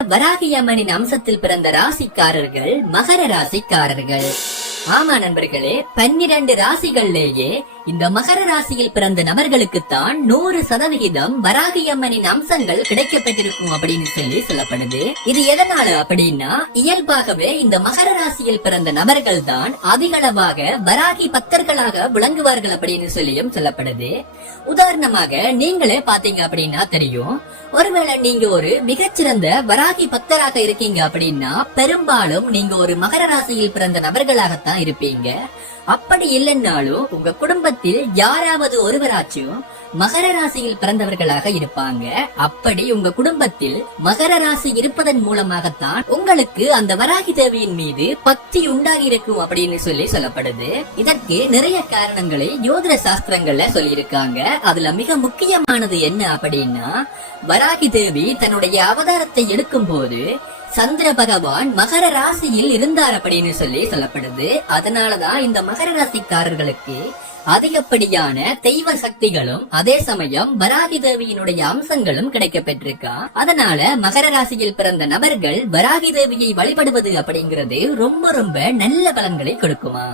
வராகி அம்மனின் அம்சத்தில் பிறந்த ராசிக்காரர்கள் மகர ராசிக்காரர்கள். ஆமா நண்பர்களே, 12 ராசிகள்லேயே இந்த மகர ராசியில் பிறந்த நபர்களுக்குத்தான் 100% வராகி அம்மனின் அம்சங்கள் கிடைக்கப்பட்டிருக்கும் அப்படின்னு சொல்லப்படுது. இது எதனால அப்படின்னா, இயல்பாகவே இந்த மகர ராசியில் பிறந்த நபர்கள் தான் அதிகளவாக வராகி பக்தர்களாக விளங்குவார்கள் அப்படின்னு சொல்லியும் சொல்லப்படுது. உதாரணமாக நீங்களே பாத்தீங்க அப்படின்னா தெரியும், ஒருவேளை நீங்க ஒரு மிகச்சிறந்த வராகி பக்தராக இருக்கீங்க அப்படின்னா பெரும்பாலும் நீங்க ஒரு மகர ராசியில் பிறந்த நபர்களாகத்தான் இருப்பீங்க. அப்படி இல்லைன்னாலும் உங்க குடும்பத்தில் யாராவது ஒருவராச்சும் மகர ராசியில் பிறந்தவர்களாக இருப்பாங்க. அப்படி உங்க குடும்பத்தில் மகர ராசி இருப்பதன் மூலமாகத்தான் உங்களுக்கு அந்த வராகி தேவியின் மீது பக்தி உண்டாகி இருக்கும் அப்படின்னு சொல்லப்படுது. இதற்கு நிறைய காரணங்களை ஜோதிட சாஸ்திரங்கள்ல சொல்லியிருக்காங்க. அதுல மிக முக்கியமானது என்ன அப்படின்னா, வராகி தேவி தன்னுடைய அவதாரத்தை எடுக்கும் போது சந்திர பகவான் மகர ராசியில் இருந்தார் அப்படின்னு சொல்லப்படுது. அதனாலதான் இந்த மகர ராசிக்காரர்களுக்கு அதிகப்படியான தெய்வ சக்திகளும் அதே சமயம் வராகி தேவியினுடைய அம்சங்களும் கிடைக்கப்பெற்றிருக்கா. அதனால மகர ராசியில் பிறந்த நபர்கள் வராகி தேவியை வழிபடுவது அப்படிங்கிறது ரொம்ப ரொம்ப நல்ல பலன்களை கொடுக்குமா.